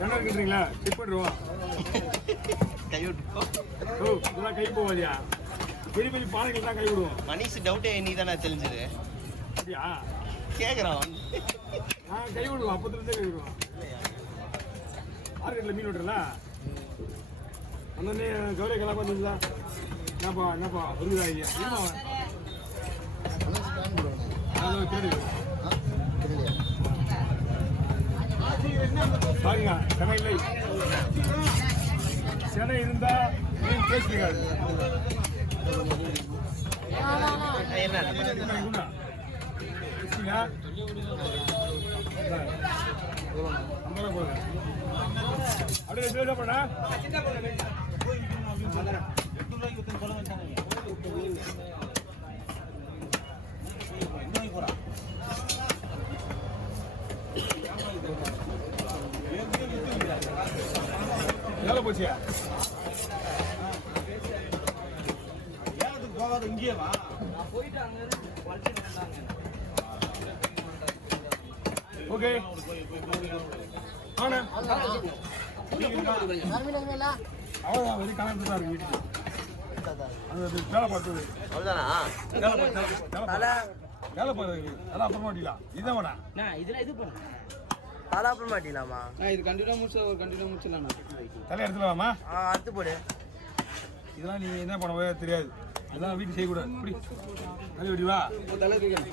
Chennai இருக்குறீங்களா check பண்ணுவோம் கை விட்டுப்போம். ஓ இதெல்லாம் கை போவாதியா பெரிய பெரிய பானைகள் தான் கை விடுவோம் மணிஷ் டவுட்டே நீ தானே தெரிஞ்சது அப்படியா கேட்குறான் நான் கை விடுவோம் அப்பத்துலேருந்தே கை விடுவோம் மார்க்கெட்டில் மீன் விட்டுறல அந்தே கௌரவ கலாப்பா தெரிஞ்சா என்னப்பா புரியுதா இல்லையா பாருங்க சென்னை இல்லை சென்னை இருந்தா மீன் பேசுகிறாரு அப்படியே பண்ணா எவ்வளோ போச்சியா போகாத இங்கேயே வா ஓகே அவ்வளோதான் வெளியே கலந்து தான் இருக்கு வீட்டுக்கு அது வேலை பார்த்தது அவ்வளோதானா வேலை பார்த்தது அதெல்லாம் அப்புறமா மாட்டிக்கலாம் இதுதான் வேணா இதில் இது பண்ண தலை அப்புறம் மாட்டிடலாமா இது கண்டினியூ முடிச்சிடலாம் தலை எடுத்துலாமா அடுத்து போடு இதெல்லாம் நீ என்ன பண்ண தெரியாது அதெல்லாம் வீட்டு செய்யக்கூடாது இப்படி அது வெடி வா தலை இருக்கேன்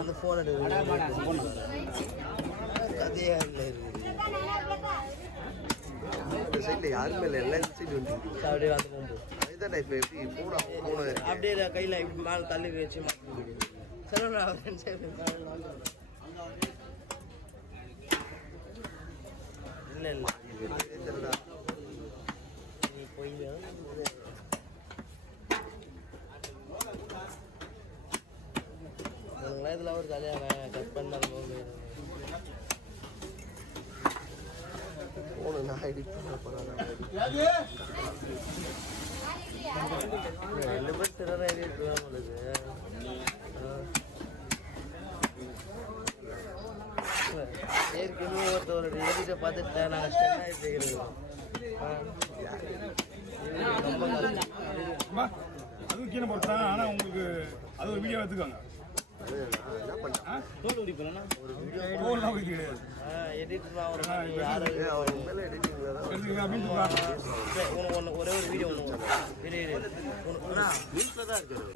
அந்த ஃபோன் அதே இந்த சைடில் யாருமே இல்லை எல்லா சைடு வந்து அப்படியே வந்து போகும்போது அதுதான் இப்போ எப்படி போன அப்படியே கையில் இப்படி மேலே தள்ளி வச்சு சொல்லுண்ணா இல்லை இல்லை நீ போய் இதில் ஒரு தலையாக கட் பண்ணாலும் போன நான் எடிட் பண்ண போகிறேன் ரெண்டு பேர் சிறந்த எடிட் உங்களுக்கு ஏற்கனவே ஒருத்தவரோட எடிட்டை பார்த்துட்டு நாங்கள் ஸ்டென் ஆகிட்டு இருக்கிறோம் அதுவும் கீழே போட்டான் ஆனால் உங்களுக்கு அது ஒரு வீடியோ எடுத்துக்கோங்க என்ன பண்ணேன் தோல் உரிப்பா ஒரு தோல்லாம் உரிக்க கிடையாது எடிட் அவர் உண்மையில எடிட்டிங்கில் தான் எடுத்துக்கங்க அப்படின்னு சொல்லுவாங்க ஒரே ஒரு வீடியோ ஒன்று வீட்டில் தான் இருக்காரு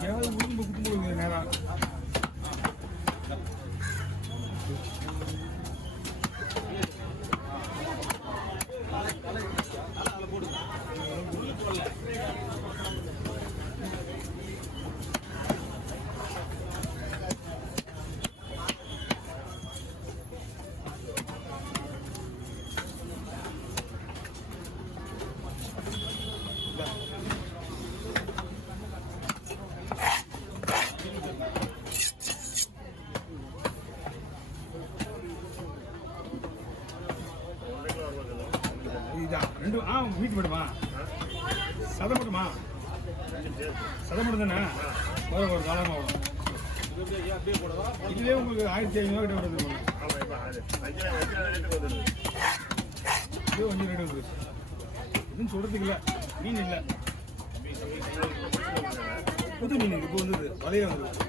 எவ்வளோ உடம்பு குத்தும்போது நேரம் இதுதான் ரெண்டு மீட் பண்ணுமா சதை மட்டுமா சதை மட்டும் தானே வரும் ஒரு காலமாக வரும் இதுலேயே உங்களுக்கு 1500 கிட்ட வருது இது கொஞ்சம் ரேட்டு வருது இன்னும் சொல்கிறதுக்கு இல்லை மீன் இல்லை புது மீன் இப்போ வந்தது வலையில வந்தது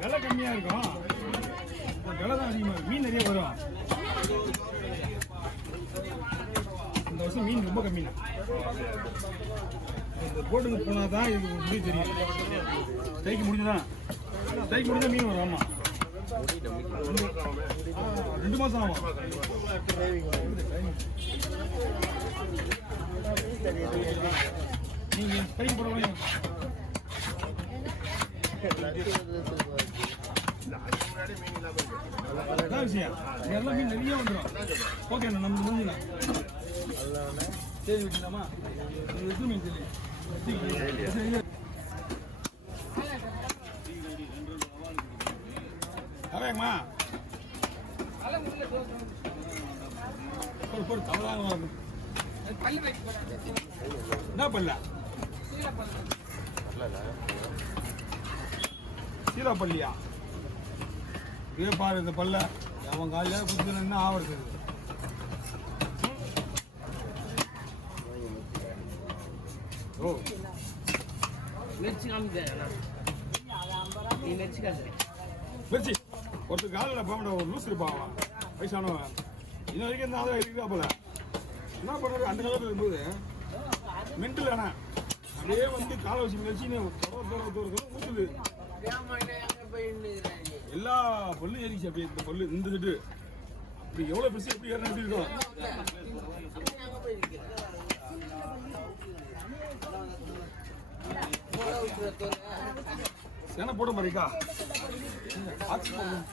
விலை கம்மியாக இருக்கும் விலை தான் அதிகமாக மீன் நிறைய வரும் இந்த வருஷம் மீன் ரொம்ப கம்மி தான் இந்த போட்டுக்கு போனால் தான் இது முடிவு தெரியும் ஸ்ட்ரைக்கு முடிஞ்சுதான் ஸ்ட்ரைக் முடிஞ்சால் மீன் வரும் ஆமாம் 2 மாதம் ஆகும் நீங்கள் ஸ்ட்ரைக் போடுவாங்க விஷயம் எல்லாம் மீன் நிறைய வந்துடும் ஓகே நம்ம முடிஞ்சிடலாம் சரி விட்டுலாமா எது மீன் சொல்லி அவேங்கம்மா போடு தவறாக என்ன பல்ல சீராப்பள்ளியா இதே பாரு இந்த பல்ல அவன் காலையாக குத்துனா ஆவறது ஓ மிர்ச்சி காமிக்கிறேன் நீ மிர்ச்சி காமிக்கிறேன் மிர்ச்சி ஒருத்தர் காலில் போக ஒரு லூஸ் இருப்பான் வயசானவன் இன்ன வரைக்கும் இந்த ஆதாரம் இருக்குதா போல என்ன பண்ணுறது அந்த காலத்தில் இருக்கும்போது மென்டல் ஆனால் அப்படியே வந்து காலை வச்சு மிதிச்சுன்னு ஊற்றுது எல்லா பல்லும் ஏறிச்சு அப்படியே இந்த பல்லு இந்த திட்டு இப்படி எவ்வளோ பெருசு எப்படி ஏறினா எப்படி இருக்கும் சேனை போட மாதிரிக்கா ஆச்சு போகும்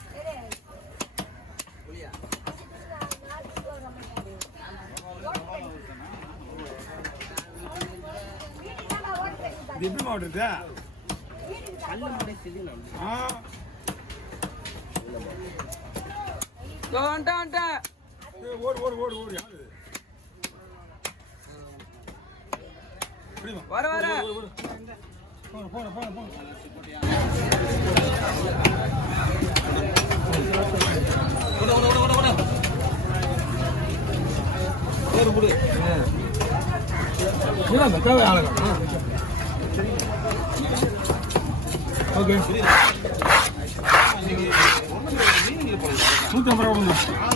இது எப்படி மாவட்டது ஓடு ஓடு ஓடு ஓடு யாரு வர வர போன போன போன போன ஓகே 150 ரூபா